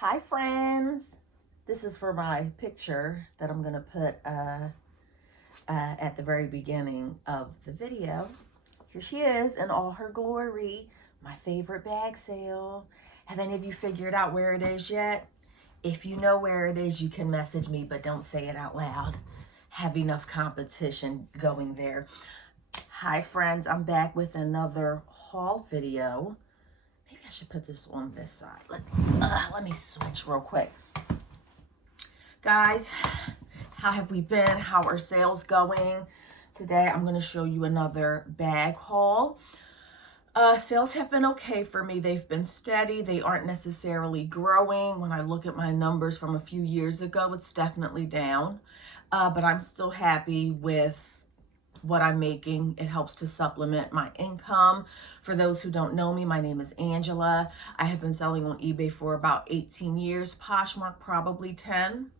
Hi friends, this is for my picture that I'm gonna put at the very beginning of the video. Here she is in all her glory, my favorite bag sale. Have any of you figured out where it is yet? If you know where it is, you can message me, but don't say it out loud. Have enough competition going there. Hi friends, I'm back with another haul video. Maybe I should put this on this side. Let me switch real quick. Guys, how have we been? How are sales going? Today, I'm going to show you another bag haul. Sales have been okay for me. They've been steady. They aren't necessarily growing. When I look at my numbers from a few years ago, it's definitely down. But I'm still happy with what I'm making. It helps to supplement my income. For those who don't know me, my name is Angela. I have been selling on eBay for about 18 years. Poshmark, probably 10.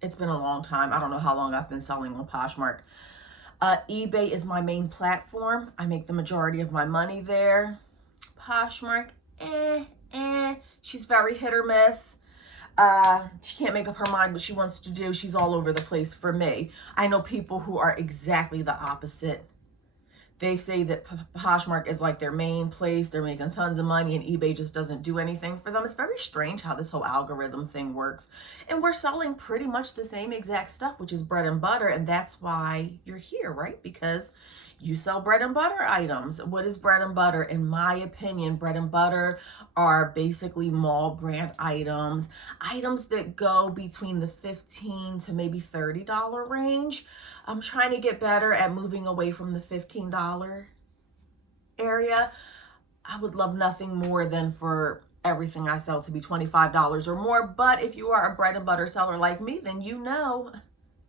It's been a long time. I don't know how long I've been selling on Poshmark. eBay is my main platform. I make the majority of my money there. Poshmark, she's very hit or miss. She can't make up her mind what she wants to do. She's all over the place for me. I know people who are exactly the opposite. They say that Poshmark is like their main place. They're making tons of money and eBay just doesn't do anything for them. It's very strange how this whole algorithm thing works. And we're selling pretty much the same exact stuff, which is bread and butter. And that's why you're here, right? Because you sell bread and butter items. What is bread and butter? In my opinion, bread and butter are basically mall brand items that go between the $15 to maybe $30 range. I'm trying to get better at moving away from the $15 area. I would love nothing more than for everything I sell to be $25 or more. But if you are a bread and butter seller like me, then you know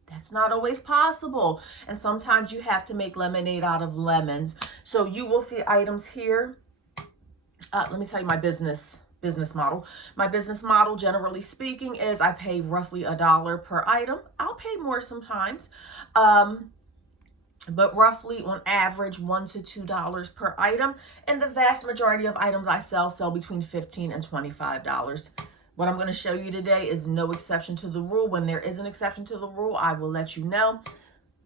that's not always possible. And sometimes you have to make lemonade out of lemons. So you will see items here. Let me tell you my business model. My business model, generally speaking, is I pay roughly $1 per item. I'll pay more sometimes. But roughly on average, $1 to $2 per item. And the vast majority of items I sell between $15 and $25. What I'm going to show you today is no exception to the rule. When there is an exception to the rule, I will let you know.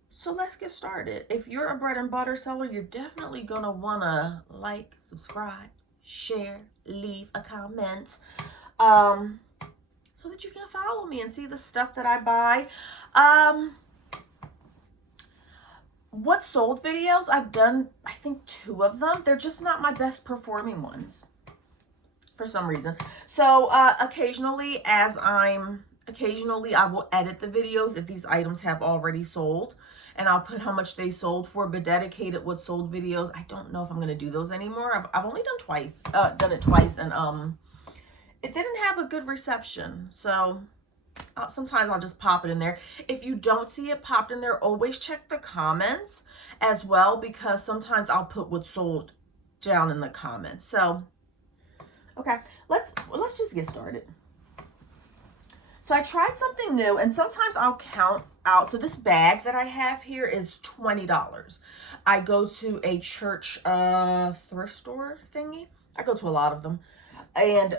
So let's get started. If you're a bread and butter seller, you're definitely going to want to like, subscribe, share, leave a comment, so that you can follow me and see the stuff that I buy. What sold videos? I've done, I think, 2 of them. They're just not my best performing ones for some reason. So occasionally I will edit the videos if these items have already sold, and I'll put how much they sold for. But dedicated what sold videos, I don't know if I'm going to do those anymore. I've only done it twice, and it didn't have a good reception. So sometimes I'll just pop it in there. If you don't see it popped in there, always check the comments as well, because sometimes I'll put what sold down in the comments. So okay, let's just get started. So I tried something new, and sometimes I'll count out. So this bag that I have here is $20. I go to a church thrift store thingy. I go to a lot of them. And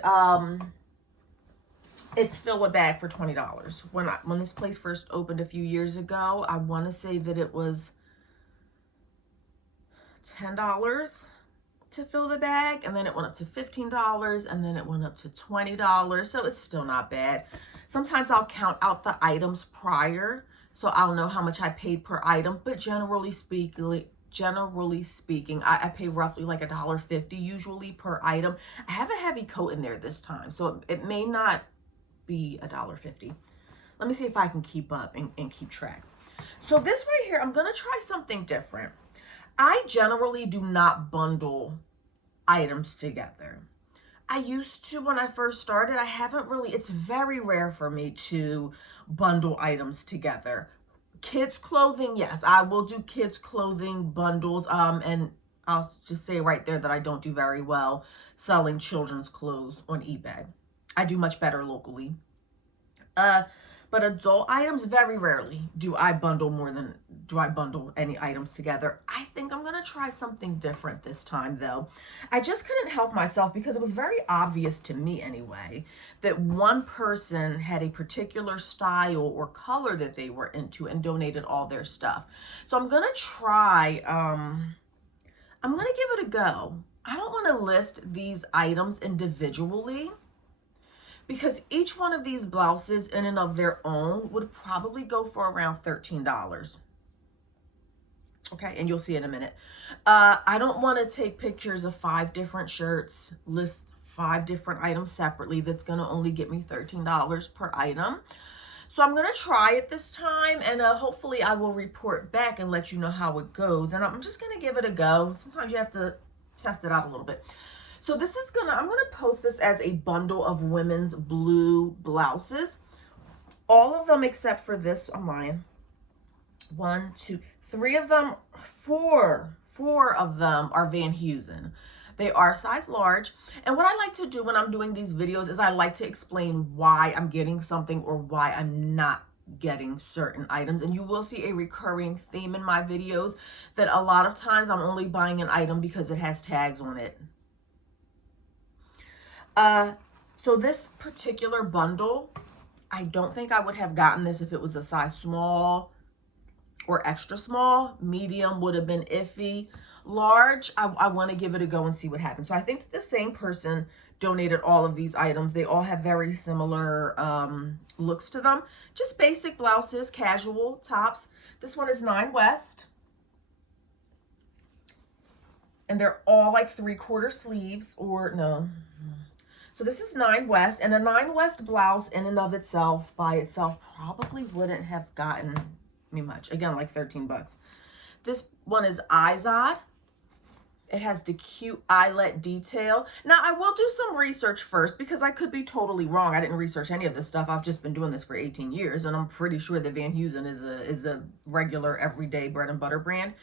it's fill a bag for $20. When this place first opened a few years ago, I want to say that it was $10 to fill the bag, and then it went up to $15, and then it went up to $20. So it's still not bad. Sometimes I'll count out the items prior, so I'll know how much I paid per item. But generally speaking, I pay roughly like $1.50 usually per item. I have a heavy coat in there this time, so it may not be $1.50. Let me see if I can keep up and keep track. So this right here, I'm gonna try something different. I generally do not bundle items together. I used to when I first started. I haven't really, it's very rare for me to bundle items together. Kids clothing, yes, I will do kids clothing bundles. And I'll just say right there that I don't do very well selling children's clothes on eBay. I do much better locally. But adult items, very rarely do I bundle any items together. I think I'm gonna try something different this time though. I just couldn't help myself because it was very obvious to me anyway that one person had a particular style or color that they were into and donated all their stuff. So I'm gonna try, I'm gonna give it a go. I don't wanna list these items individually, because each one of these blouses in and of their own would probably go for around $13. Okay, and you'll see in a minute. I don't want to take pictures of 5 different shirts, list 5 different items separately. That's going to only get me $13 per item. So I'm going to try it this time, and hopefully I will report back and let you know how it goes. And I'm just going to give it a go. Sometimes you have to test it out a little bit. So I'm gonna post this as a bundle of women's blue blouses. All of them except for this, I'm lying. 1, 2, 3 of them, 4 of them are Van Heusen. They are size large. And what I like to do when I'm doing these videos is I like to explain why I'm getting something or why I'm not getting certain items. And you will see a recurring theme in my videos that a lot of times I'm only buying an item because it has tags on it. So this particular bundle, I don't think I would have gotten this if it was a size small or extra small. Medium would have been iffy. Large, I want to give it a go and see what happens. So I think that the same person donated all of these items. They all have very similar looks to them. Just basic blouses, casual tops. This one is 9 West. And they're all like 3/4 sleeves, or no. So this is 9 West, and a 9 West blouse in and of itself, by itself, probably wouldn't have gotten me much. Again, like 13 bucks. This one is Izod. It has the cute eyelet detail. Now, I will do some research first because I could be totally wrong. I didn't research any of this stuff. I've just been doing this for 18 years, and I'm pretty sure that Van Heusen is a regular, everyday bread and butter brand.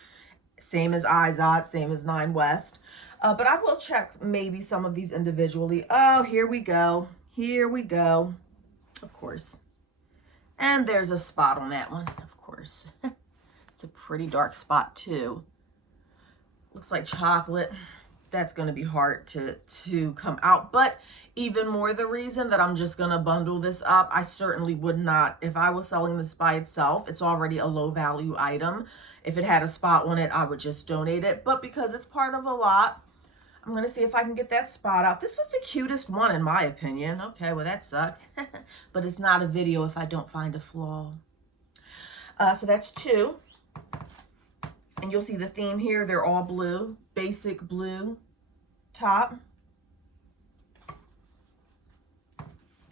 Same as Izod, same as 9 West. But I will check maybe some of these individually. Oh, here we go. Here we go. Of course. And there's a spot on that one, of course. It's a pretty dark spot too. Looks like chocolate. That's going to be hard to come out. But even more the reason that I'm just going to bundle this up. I certainly would not, if I was selling this by itself, it's already a low value item. If it had a spot on it, I would just donate it. But because it's part of a lot, I'm going to see if I can get that spot out. This was the cutest one in my opinion. Okay, well that sucks. But it's not a video if I don't find a flaw. So that's 2. And you'll see the theme here. They're all blue. Basic blue top.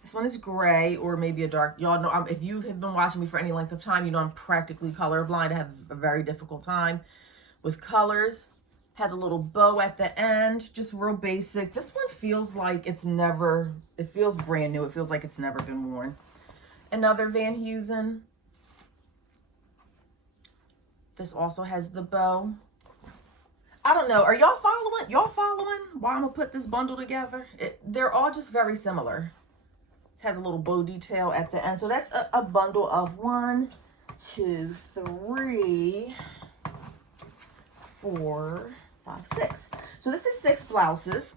This one is gray or maybe a dark. Y'all know, if you have been watching me for any length of time, you know I'm practically colorblind. I have a very difficult time with colors. Has a little bow at the end, just real basic. This one feels like it feels brand new. It feels like it's never been worn. Another Van Heusen. This also has the bow. I don't know. Are y'all following? Y'all following why I'm gonna put this bundle together? They're all just very similar. It has a little bow detail at the end. So that's a bundle of 1, 2, 3, 4, 5, 6. So this is 6 blouses.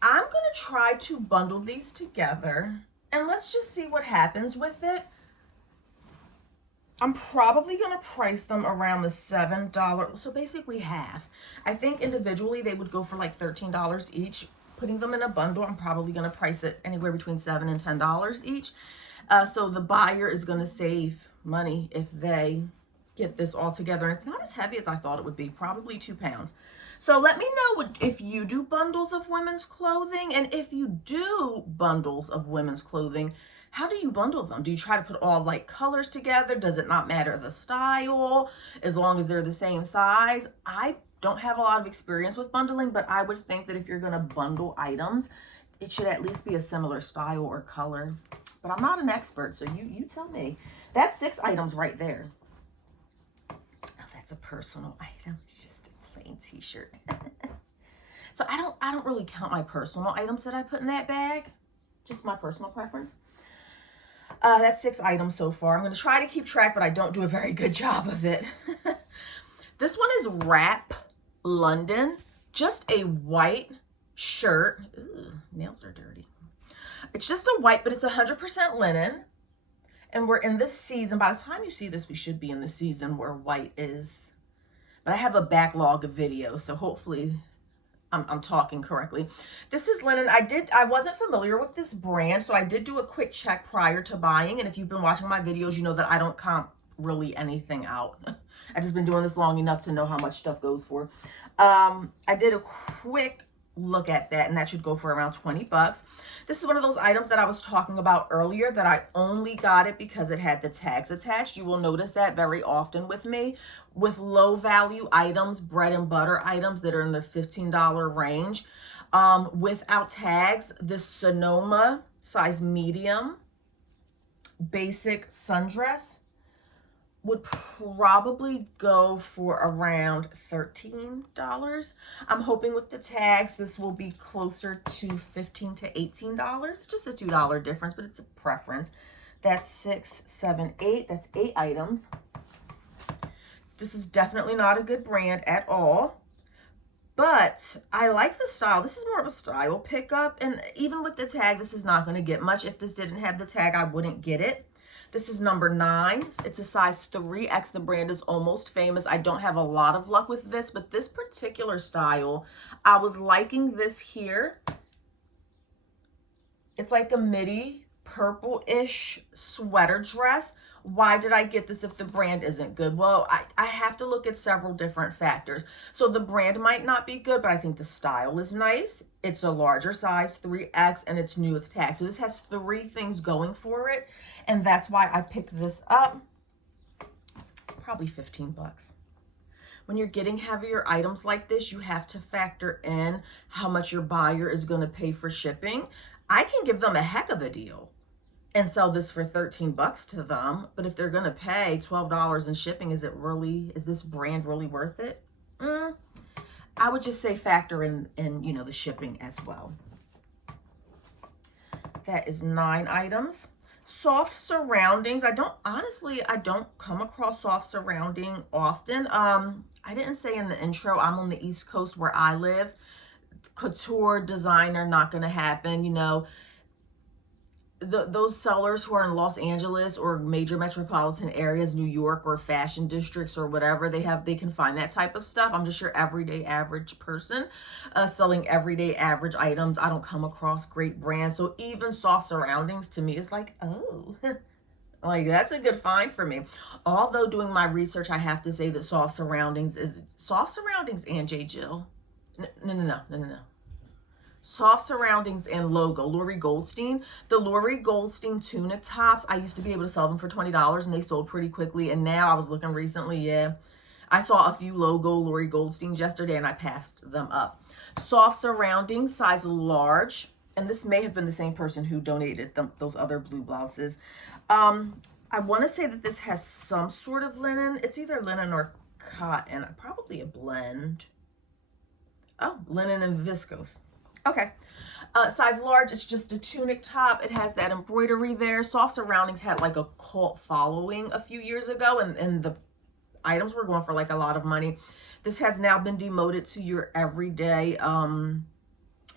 I'm going to try to bundle these together and let's just see what happens with it. I'm probably going to price them around the $7. So basically half. I think individually they would go for like $13 each. Putting them in a bundle, I'm probably going to price it anywhere between $7 and $10 each. So the buyer is going to save money if they get this all together. And it's not as heavy as I thought it would be, probably 2 pounds. So let me know if you do bundles of women's clothing, and if you do bundles of women's clothing, how do you bundle them? Do you try to put all like colors together? Does it not matter the style as long as they're the same size? I don't have a lot of experience with bundling, but I would think that if you're going to bundle items, it should at least be a similar style or color. But I'm not an expert, so you tell me. That's 6 items right there. Oh, that's a personal item. It's just a plain t-shirt. So I don't really count my personal items that I put in that bag. Just my personal preference. That's 6 items so far. I'm going to try to keep track, but I don't do a very good job of it. This one is Wrap London. Just a white shirt. Ooh, nails are dirty. It's just a white, but it's 100% linen. And we're in this season. By the time you see this, we should be in the season where white is. But I have a backlog of videos, so hopefully I'm talking correctly. This is linen. I wasn't familiar with this brand, so I did do a quick check prior to buying. And if you've been watching my videos, you know that I don't comp really anything out. I've just been doing this long enough to know how much stuff goes for. I did a quick look at that, and that should go for around 20 bucks. This is one of those items that I was talking about earlier that I only got it because it had the tags attached. You will notice that very often with me with low value items, bread and butter items that are in the $15 range without tags. This Sonoma size medium basic sundress would probably go for around $13. I'm hoping with the tags, this will be closer to $15 to $18. Just a $2 difference, but it's a preference. That's 6, 7, 8. That's 8 items. This is definitely not a good brand at all, but I like the style. This is more of a style pickup, and even with the tag, this is not going to get much. If this didn't have the tag, I wouldn't get it. This is number 9. It's a size 3X. The brand is Almost Famous. I don't have a lot of luck with this, but this particular style, I was liking this here. It's like a midi purple-ish sweater dress. Why did I get this if the brand isn't good? Well, I have to look at several different factors. So the brand might not be good, but I think the style is nice. It's a larger size, 3X, and it's new with tags. So this has 3 things going for it, and that's why I picked this up. Probably 15 bucks. When you're getting heavier items like this, you have to factor in how much your buyer is going to pay for shipping. I can give them a heck of a deal and sell this for 13 bucks to them. But if they're going to pay $12 in shipping, is this brand really worth it? I would just say factor in, you know, the shipping as well. That is 9 items. Soft surroundings. I don't come across soft surrounding often. I didn't say in the intro, I'm on the East Coast where I live. Couture, designer, not going to happen, you know. Those sellers who are in Los Angeles or major metropolitan areas, New York or fashion districts or whatever, they can find that type of stuff. I'm just your everyday average person selling everyday average items. I don't come across great brands. So even soft surroundings to me is like, oh, like that's a good find for me. Although doing my research, I have to say that soft surroundings and J. Jill. No. Soft surroundings and logo. Lori Goldstein. The Lori Goldstein tunic tops, I used to be able to sell them for $20 and they sold pretty quickly. And now I was looking recently, yeah, I saw a few logo Lori Goldsteins yesterday and I passed them up. Soft surroundings, size large. And this may have been the same person who donated those other blue blouses. I want to say that this has some sort of linen. It's either linen or cotton, probably a blend. Oh, linen and viscose. Okay. Size large, it's just a tunic top. It has that embroidery there. Soft surroundings had like a cult following a few years ago, and the items were going for like a lot of money. This has now been demoted to your everyday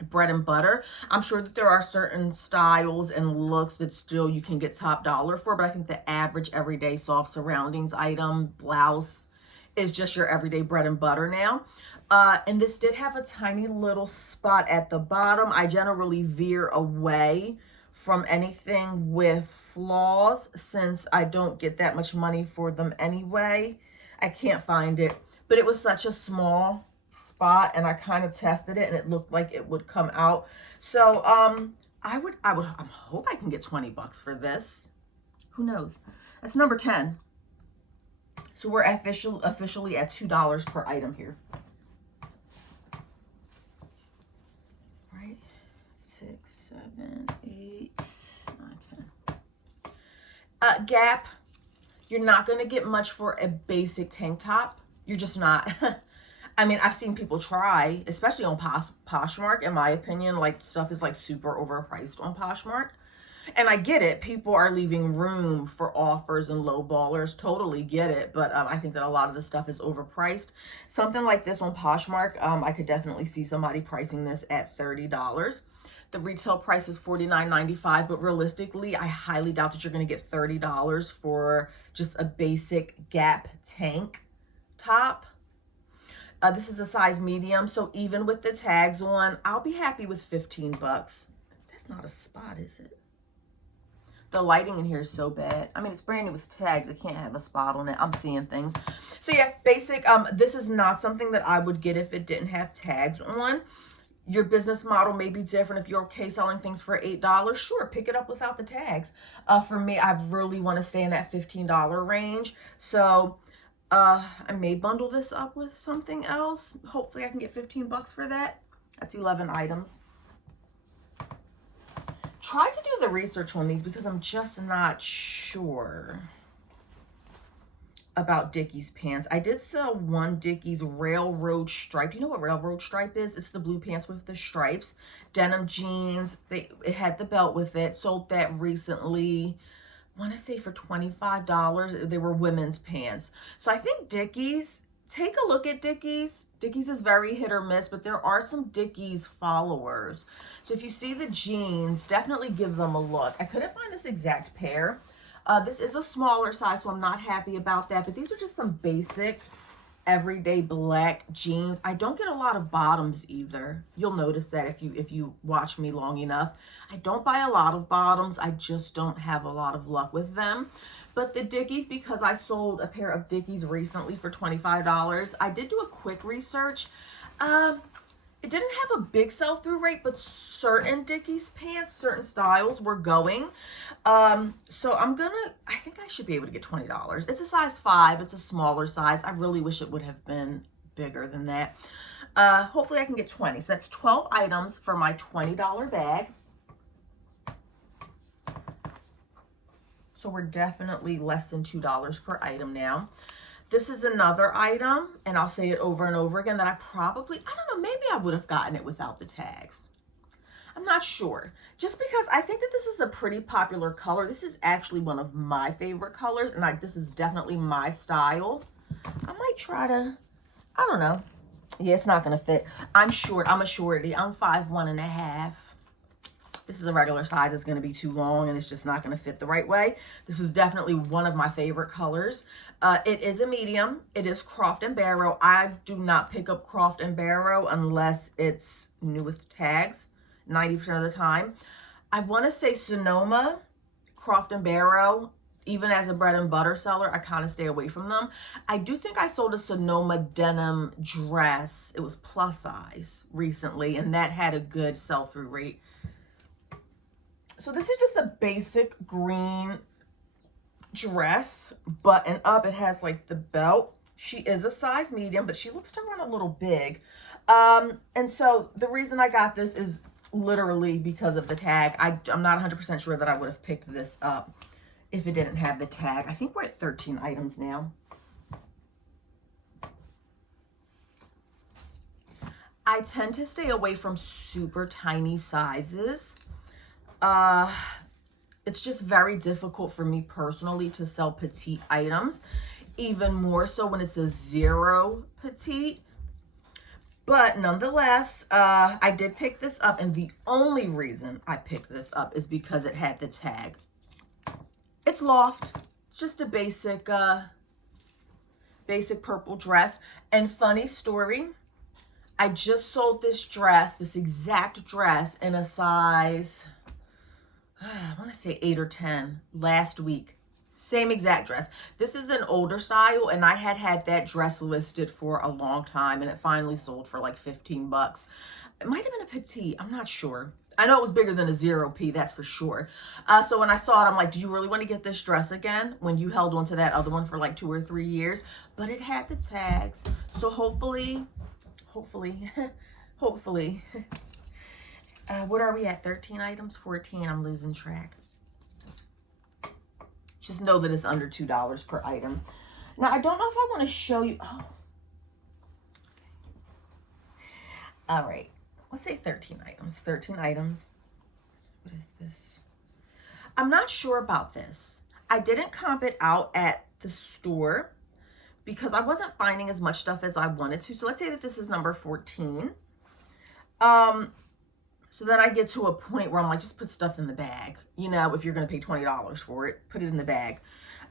bread and butter. I'm sure that there are certain styles and looks that still you can get top dollar for, but I think the average everyday soft surroundings item, blouse, is just your everyday bread and butter now. And this did have a tiny little spot at the bottom. I generally veer away from anything with flaws since I don't get that much money for them anyway. I can't find it, but it was such a small spot and I kind of tested it and it looked like it would come out. So I hope I can get 20 bucks for this. Who knows? That's number 10. So we're officially at $2 per item here. Right? 6, 7, 8, 9, 10. Gap. You're not going to get much for a basic tank top. You're just not. I mean, I've seen people try, especially on Poshmark, in my opinion, like stuff is like super overpriced on Poshmark. And I get it. People are leaving room for offers and low ballers. Totally get it. But I think that a lot of the stuff is overpriced. Something like this on Poshmark, I could definitely see somebody pricing this at $30. The retail price is $49.95, but realistically, I highly doubt that you're going to get $30 for just a basic Gap tank top. This is a size medium, so even with the tags on, I'll be happy with 15 bucks. That's not a spot, is it? The lighting in here is so bad. I mean, it's brand new with tags. It can't have a spot on it. I'm seeing things. So yeah, basic. This is not something that I would get if it didn't have tags on. Your business model may be different. If you're okay selling things for $8, sure, pick it up without the tags. For me, I really want to stay in that $15 range. So I may bundle this up with something else. Hopefully I can get 15 bucks for that. That's 11 items. Try to do the research on these because I'm just not sure about Dickies pants. I did sell one Dickies railroad stripe. You know what railroad stripe is? It's the blue pants with the stripes. Denim jeans. It had the belt with it. Sold that recently. I want to say for $25. They were women's pants. So I think Dickies, take a look at Dickies. Dickies is very hit or miss, but there are some Dickies followers. So if you see the jeans, definitely give them a look. I couldn't find this exact pair. This is a smaller size, so I'm not happy about that. But these are just some basic, everyday black jeans. I don't get a lot of bottoms either. You'll notice that if you watch me long enough. I don't buy a lot of bottoms. I just don't have a lot of luck with them. But the Dickies, because I sold a pair of Dickies recently for $25, I did do a quick research. It didn't have a big sell-through rate, but certain Dickies pants, certain styles were going. So I think I should be able to get $20. It's a size 5. It's a smaller size. I really wish it would have been bigger than that. Hopefully I can get 20. So that's 12 items for my $20 bag. So we're definitely less than $2 per item now. This is another item, and I'll say it over and over again, that I don't know, maybe I would have gotten it without the tags. I'm not sure. Just because I think that this is a pretty popular color. This is actually one of my favorite colors, and this is definitely my style. I might try to, I don't know. Yeah, it's not going to fit. I'm short. I'm a shorty. I'm 5'1½". This is a regular size. It's going to be too long and it's just not going to fit the right way. This is definitely one of my favorite colors. It is a medium. It is Croft and Barrow. I do not pick up Croft and Barrow unless it's new with tags 90% of the time. I want to say Sonoma, Croft and Barrow, even as a bread and butter seller, I kind of stay away from them. I do think I sold a Sonoma denim dress. It was plus size recently, and that had a good sell-through rate. So this is just a basic green dress, button up. It has like the belt. She is a size medium, but she looks to run a little big. And so the reason I got this is literally because of the tag. I'm not 100% sure that I would have picked this up if it didn't have the tag. I think we're at 13 items now. I tend to stay away from super tiny sizes. It's just very difficult for me personally to sell petite items, even more so when it's a 0 petite. But nonetheless, I did pick this up, and the only reason I picked this up is because it had the tag. It's Loft. It's just a basic purple dress. And funny story, I just sold this dress, this exact dress, in a size, I want to say 8 or 10 last week. Same exact dress. This is an older style, and I had that dress listed for a long time, and it finally sold for like 15 bucks. It might have been a petite. I'm not sure. I know it was bigger than a 0P, that's for sure. So when I saw it, I'm like, do you really want to get this dress again when you held on to that other one for like 2 or 3 years? But it had the tags. So hopefully, what are we at? 13 items? 14? I'm losing track. Just know that it's under $2 per item. Now, I don't know if I want to show you. Oh. All right. Let's say 13 items. 13 items. What is this? I'm not sure about this. I didn't comp it out at the store because I wasn't finding as much stuff as I wanted to. So let's say that this is number 14. So then I get to a point where I'm like, just put stuff in the bag. You know, if you're going to pay $20 for it, put it in the bag.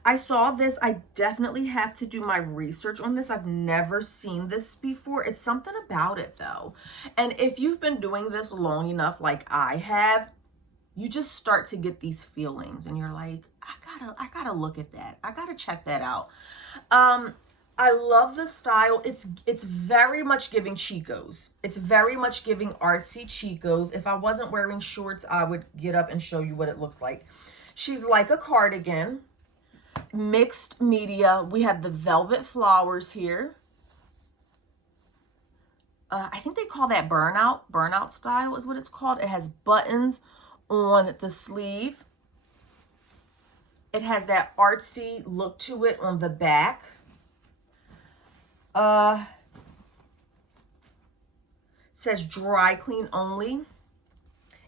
I saw this. I definitely have to do my research on this. I've never seen this before. It's something about it though. And if you've been doing this long enough, like I have, you just start to get these feelings and you're like, I gotta look at that. I gotta check that out. I love the style. It's very much giving Chico's. It's very much giving artsy Chico's. If I wasn't wearing shorts, I would get up and show you what it looks like. She's like a cardigan, mixed media. We have the velvet flowers here. I think they call that burnout style is what it's called. It has buttons on the sleeve. It has that artsy look to it on the back. Says dry clean only.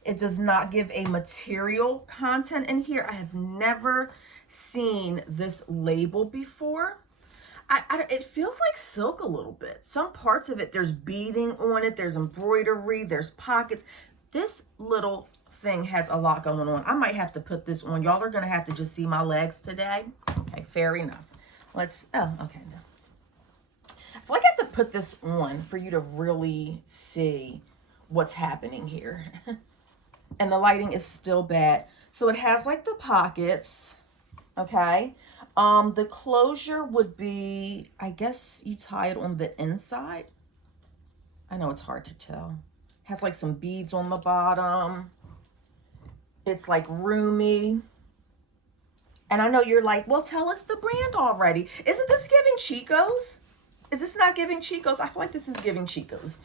It does not give a material content in here. I have never seen this label before. It feels like silk a little bit. Some parts of it, there's beading on it, there's embroidery, there's pockets. This little thing has a lot going on. I might have to put this on. Y'all are gonna have to just see my legs today. Okay, fair enough. Okay, no. I feel like I have to put this on for you to really see what's happening here. And the lighting is still bad. So it has like the pockets, okay? The closure would be, I guess you tie it on the inside. I know it's hard to tell. It has like some beads on the bottom. It's like roomy. And I know you're like, well, tell us the brand already. Isn't this giving Chico's? Is this not giving Chico's? I feel like this is giving Chico's.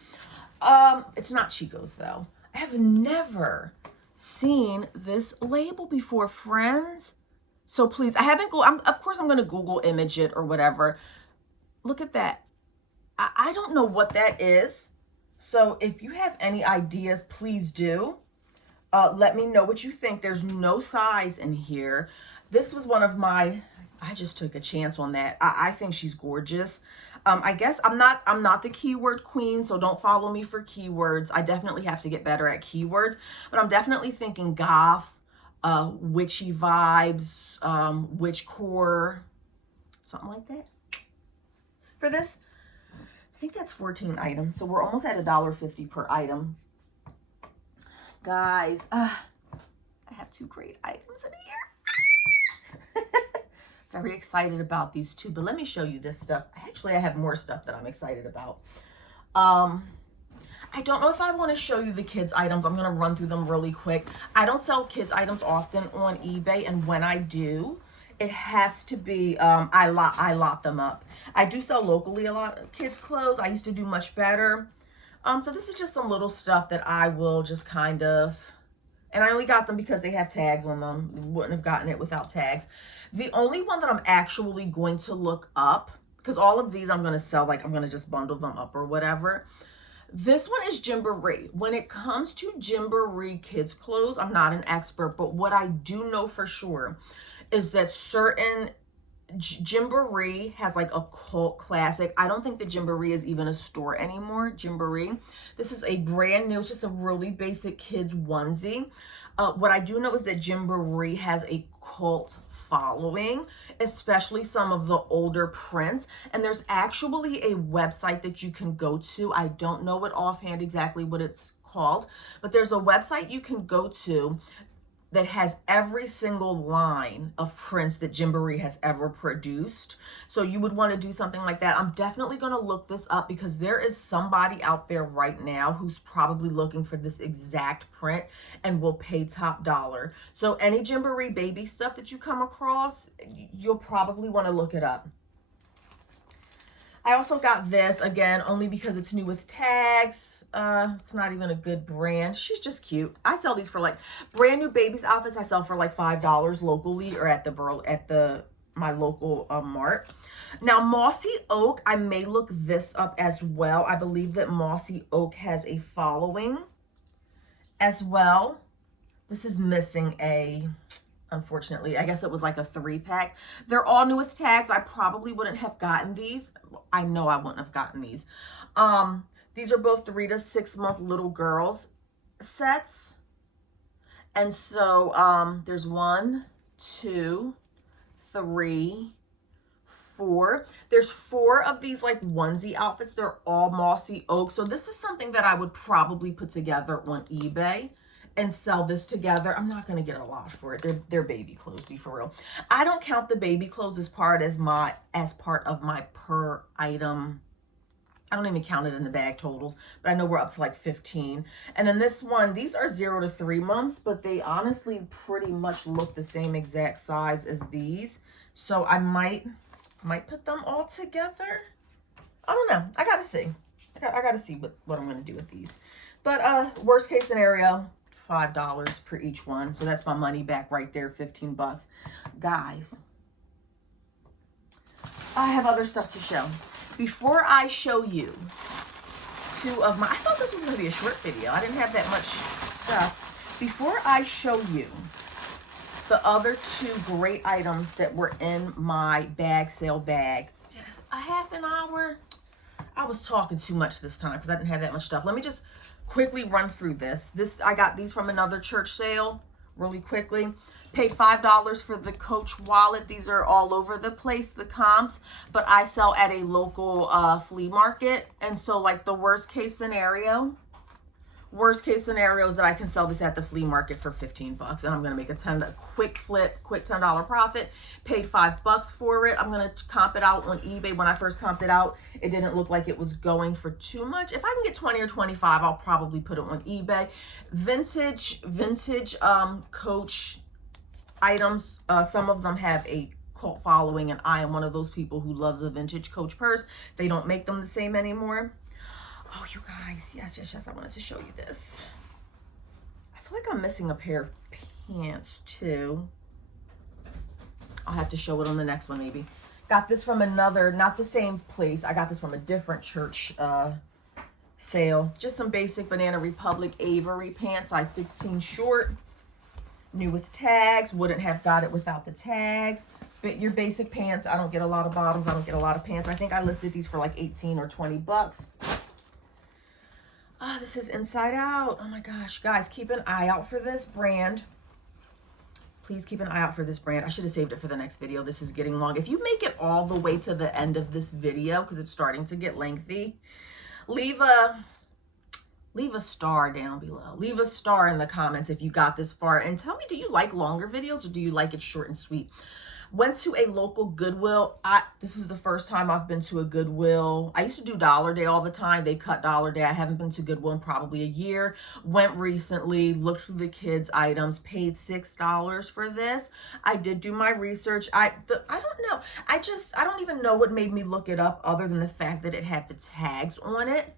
It's not Chico's though. I have never seen this label before, friends. So please, I haven't of course I'm going to Google image it or whatever. Look at that. I don't know what that is. So if you have any ideas, please do. Let me know what you think. There's no size in here. This was one of my, I just took a chance on that. I think she's gorgeous. I guess I'm not the keyword queen, so don't follow me for keywords. I definitely have to get better at keywords, but I'm definitely thinking goth, witchy vibes, witchcore, something like that. For this, I think that's 14 items, so we're almost at $1.50 per item. Guys, I have 2 great items in here. Very excited about these 2, but let me show you this stuff. Actually, I have more stuff that I'm excited about. I don't know if I want to show you the kids items. I'm going to run through them really quick. I don't sell kids items often on eBay, and when I do, it has to be, I lot them up. I do sell locally a lot of kids clothes. I used to do much better. So this is just some little stuff that I will just kind of, and I only got them because they have tags on them. Wouldn't have gotten it without tags. The only one that I'm actually going to look up, because all of these I'm going to sell, like I'm going to just bundle them up or whatever. This one is Gymboree. When it comes to Gymboree kids clothes, I'm not an expert, but what I do know for sure is that certain Gymboree has like a cult classic. I don't think that Gymboree is even a store anymore. Gymboree. This is a brand new, it's just a really basic kids onesie. What I do know is that Gymboree has a cult following, especially some of the older prints. And there's actually a website that you can go to. I don't know it offhand exactly what it's called, but there's a website you can go to that has every single line of prints that Gymboree has ever produced. So you would want to do something like that. I'm definitely going to look this up because there is somebody out there right now who's probably looking for this exact print and will pay top dollar. So any Gymboree baby stuff that you come across, you'll probably want to look it up. I also got this, again, only because it's new with tags. It's not even a good brand. She's just cute. I sell these for like brand new babies outfits. I sell for like $5 locally or at my local mart. Now, Mossy Oak, I may look this up as well. I believe that Mossy Oak has a following as well. This is missing a unfortunately. I guess it was like a 3-pack. They're all new with tags. I probably wouldn't have gotten these. I know I wouldn't have gotten these. These are both 3 to 6 month little girls sets. And so there's 1, 2, 3, 4. There's 4 of these like onesie outfits. They're all mossy oak. So this is something that I would probably put together on eBay and sell this together. I'm not going to get a lot for it. They're baby clothes, be for real. I don't count the baby clothes as part of my per item. I don't even count it in the bag totals, but I know we're up to like 15. And then this one, these are 0 to 3 months, but they honestly pretty much look the same exact size as these. So I might put them all together. I don't know. I gotta see. I gotta see what I'm gonna do with these. But worst case scenario, $5 per each one. So that's my money back right there, 15 bucks. Guys, I have other stuff to show. Before I show you 2 of my, I thought this was going to be a short video. I didn't have that much stuff. Before I show you the other 2 great items that were in my bag sale bag, a half an hour. I was talking too much this time because I didn't have that much stuff. Let me just quickly run through this. I got these from another church sale really quickly. Paid $5 for the Coach wallet. These are all over the place, the comps, but I sell at a local flea market. And so like the worst case scenario is that I can sell this at the flea market for 15 bucks and I'm going to make a quick flip, quick $10 profit. Paid $5 for it. I'm going to comp it out on eBay. When I first comped it out, it didn't look like it was going for too much. If I can get 20 or 25, I'll probably put it on eBay. Vintage Coach items. Some of them have a cult following and I am one of those people who loves a vintage Coach purse. They don't make them the same anymore. Oh, you guys, yes, I wanted to show you this. I feel like I'm missing a pair of pants too. I'll have to show it on the next one maybe. Got this from another, not the same place. I got this from a different church sale. Just some basic Banana Republic Avery pants, size 16 short. New with tags. Wouldn't have got it without the tags. But your basic pants. I don't get a lot of bottoms. I don't get a lot of pants. I think I listed these for like 18 or 20 bucks. Oh, this is Inside Out. Oh my gosh. Guys, keep an eye out for this brand. Please keep an eye out for this brand. I should have saved it for the next video. This is getting long. If you make it all the way to the end of this video, because it's starting to get lengthy, leave a star down below. Leave a star in the comments if you got this far. And tell me, do you like longer videos or do you like it short and sweet? Went to a local Goodwill. This is the first time I've been to a Goodwill. I used to do Dollar Day all the time. They cut Dollar Day. I haven't been to Goodwill in probably a year. Went recently, looked through the kids' items, paid $6 for this. I did do my research. I don't know. I don't even know what made me look it up other than the fact that it had the tags on it.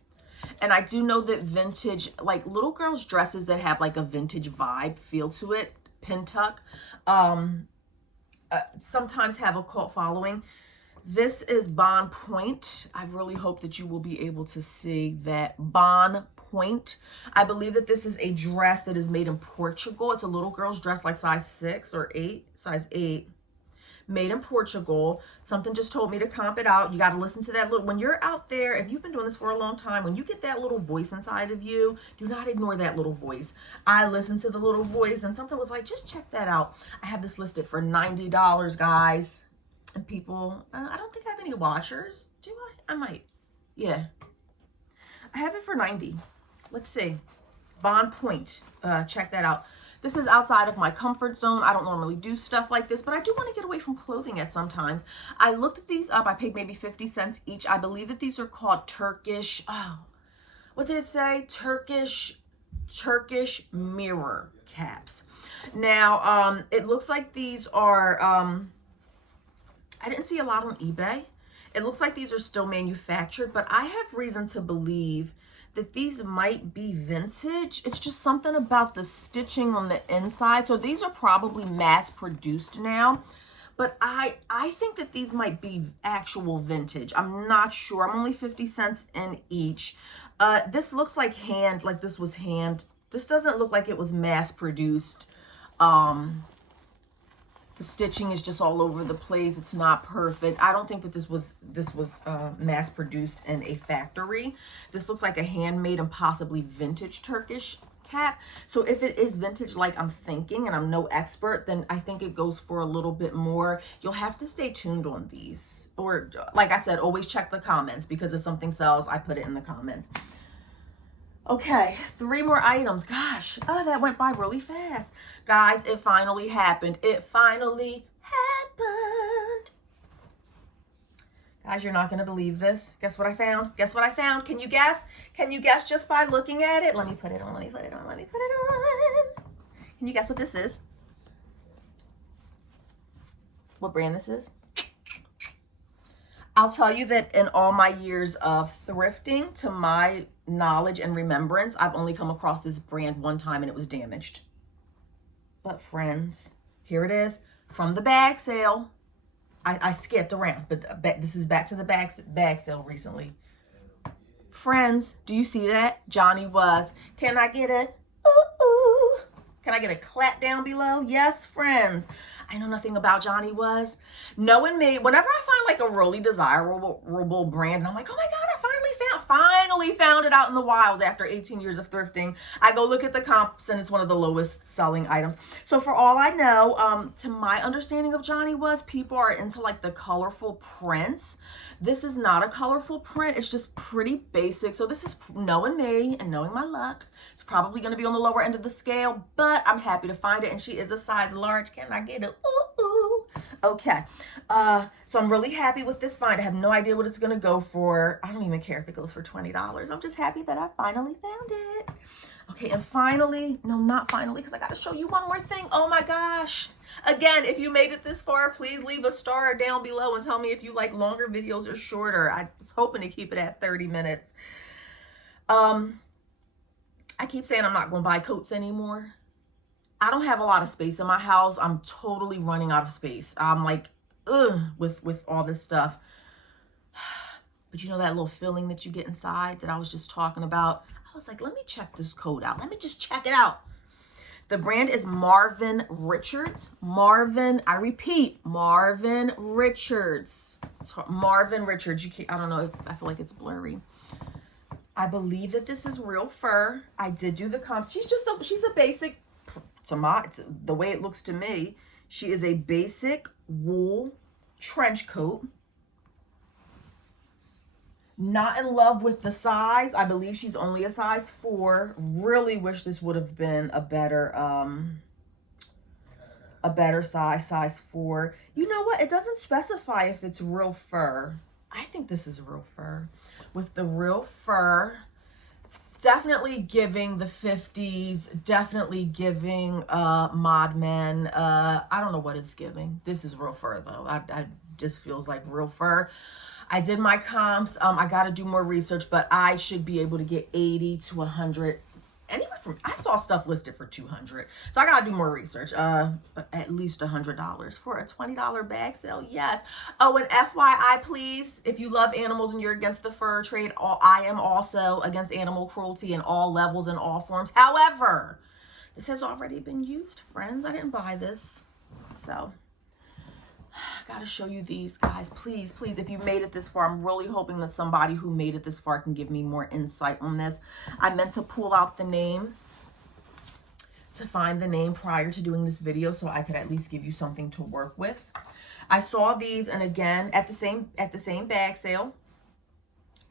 And I do know that vintage, like little girls' dresses that have like a vintage vibe feel to it, pin tuck, sometimes have a cult following. This is Bon Point. I really hope that you will be able to see that. Bon Point. I believe that this is a dress that is made in Portugal. It's a little girl's dress like size 6 or 8, size 8. Made in Portugal. Something just told me to comp it out. You got to listen to that little, when you're out there, if you've been doing this for a long time, when you get that little voice inside of you, do not ignore that little voice. I listened to the little voice and something was like, just check that out. I have this listed for $90, guys. And people, I don't think I have any watchers. Do I? I might. Yeah. I have it for 90. Let's see. Bon Point. Check that out. This is outside of my comfort zone. I don't normally do stuff like this, but I do want to get away from clothing at sometimes. I looked these up. I paid maybe 50 cents each. I believe that these are called Turkish, what did it say? Turkish mirror caps. Now, it looks like these are, I didn't see a lot on eBay. It looks like these are still manufactured, but I have reason to believe that these might be vintage. It's just something about the stitching on the inside. So these are probably mass produced now, but I think that these might be actual vintage. I'm not sure. I'm only 50 cents in each. This looks like like this was hand. This doesn't look like it was mass produced. The stitching is just all over the place. It's not perfect. I don't think that this was mass produced in a factory. This looks like a handmade and possibly vintage Turkish cap. So if it is vintage like I'm thinking, and I'm no expert, then I think it goes for a little bit more. You'll have to stay tuned on these. Or like I said, always check the comments, because if something sells, I put it in the comments. Okay, 3 more items. Gosh, oh, that went by really fast. Guys, it finally happened. It finally happened. Guys, you're not going to believe this. Guess what I found? Guess what I found? Can you guess? Can you guess just by looking at it? Let me put it on. Let me put it on. Let me put it on. Can you guess what this is? What brand this is? I'll tell you that in all my years of thrifting, to my knowledge and remembrance, I've only come across this brand one time, and it was damaged. But friends, here it is from the bag sale. I skipped around, but this is back to the bag sale recently. Friends, do you see that? Johnny Was. Can I get a ooh ooh? Can I get a clap down below? Yes, friends. I know nothing about Johnny Was. Knowing me, whenever I find like a really desirable brand, and I'm like, oh my God, I finally found it out in the wild after 18 years of thrifting. I go look at the comps, and it's one of the lowest selling items. So for all I know, to my understanding of Johnny Was, people are into like the colorful prints. This is not a colorful print. It's just pretty basic. So this is, knowing me and knowing my luck, it's probably going to be on the lower end of the scale, but I'm happy to find it. And she is a size large. Can I get it? Ooh, ooh. Okay. So I'm really happy with this find. I have no idea what it's going to go for. I don't even care if it goes for $20. I'm just happy that I finally found it. Okay, and finally, no, not finally, because I got to show you one more thing. Oh my gosh. Again, if you made it this far, please leave a star down below and tell me if you like longer videos or shorter. I was hoping to keep it at 30 minutes. I keep saying I'm not going to buy coats anymore. I don't have a lot of space in my house. I'm totally running out of space. I'm like, ugh, with all this stuff. But you know that little feeling that you get inside that I was just talking about? I was like, let me check this coat out. Let me just check it out. The brand is Marvin Richards. Marvin, I repeat, Marvin Richards. It's Marvin Richards. I don't know, I feel like it's blurry. I believe that this is real fur. I did do the comps. She's a basic, to the way it looks to me, she is a basic wool trench coat. Not in love with the size. I believe she's only a size 4. Really wish this would have been a better size 4. You know what? It doesn't specify if it's real fur. I think this is real fur. With the real fur, definitely giving the 50s, definitely giving mod men. I don't know what it's giving. This is real fur though. I just feels like real fur. I did my comps. I got to do more research, but I should be able to get 80 to 100. Anywhere from, I saw stuff listed for 200. So I got to do more research. But at least $100 for a $20 bag sale. Yes. Oh, and FYI, please, if you love animals and you're against the fur trade, I am also against animal cruelty in all levels and all forms. However, this has already been used, friends. I didn't buy this. So I gotta show you these, guys. Please, please, if you made it this far, I'm really hoping that somebody who made it this far can give me more insight on this. I meant to pull out the name, to find the name prior to doing this video, so I could at least give you something to work with. I saw these, and again, at the same bag sale.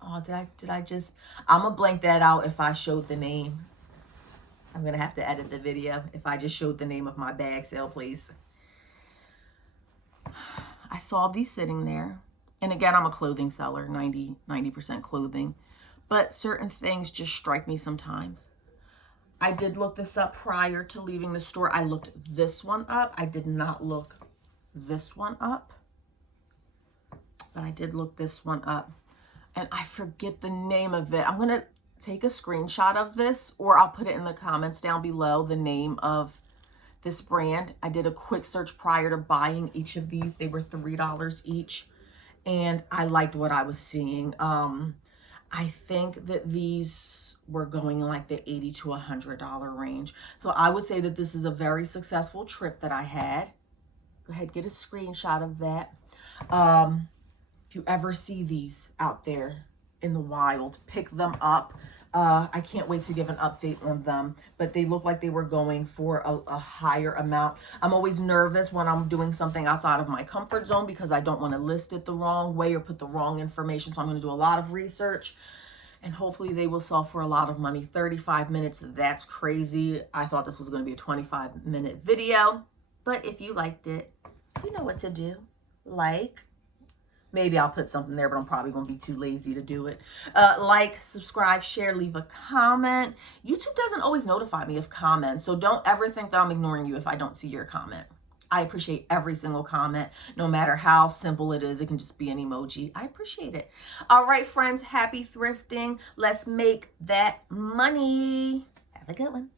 Oh, did I just, I'm gonna blank that out if I showed the name. I'm gonna have to edit the video if I just showed the name of my bag sale, please. I saw these sitting there. And again, I'm a clothing seller, 90% clothing. But certain things just strike me sometimes. I did look this up prior to leaving the store. I looked this one up. I did not look this one up. But I did look this one up. And I forget the name of it. I'm going to take a screenshot of this, or I'll put it in the comments down below, the name of this brand. I did a quick search prior to buying each of these. They were $3 each, and I liked what I was seeing. I think that these were going in like the $80 to $100 range. So I would say that this is a very successful trip that I had. Go ahead, get a screenshot of that. If you ever see these out there in the wild, pick them up. I can't wait to give an update on them, but they look like they were going for a higher amount. I'm always nervous when I'm doing something outside of my comfort zone because I don't want to list it the wrong way or put the wrong information. So I'm going to do a lot of research, and hopefully they will sell for a lot of money. 35 minutes, that's crazy. I thought this was going to be a 25-minute video, but if you liked it, you know what to do. Like, maybe I'll put something there, but I'm probably going to be too lazy to do it. Like, subscribe, share, leave a comment. YouTube doesn't always notify me of comments, so don't ever think that I'm ignoring you if I don't see your comment. I appreciate every single comment, no matter how simple it is. It can just be an emoji. I appreciate it. All right, friends, happy thrifting. Let's make that money. Have a good one.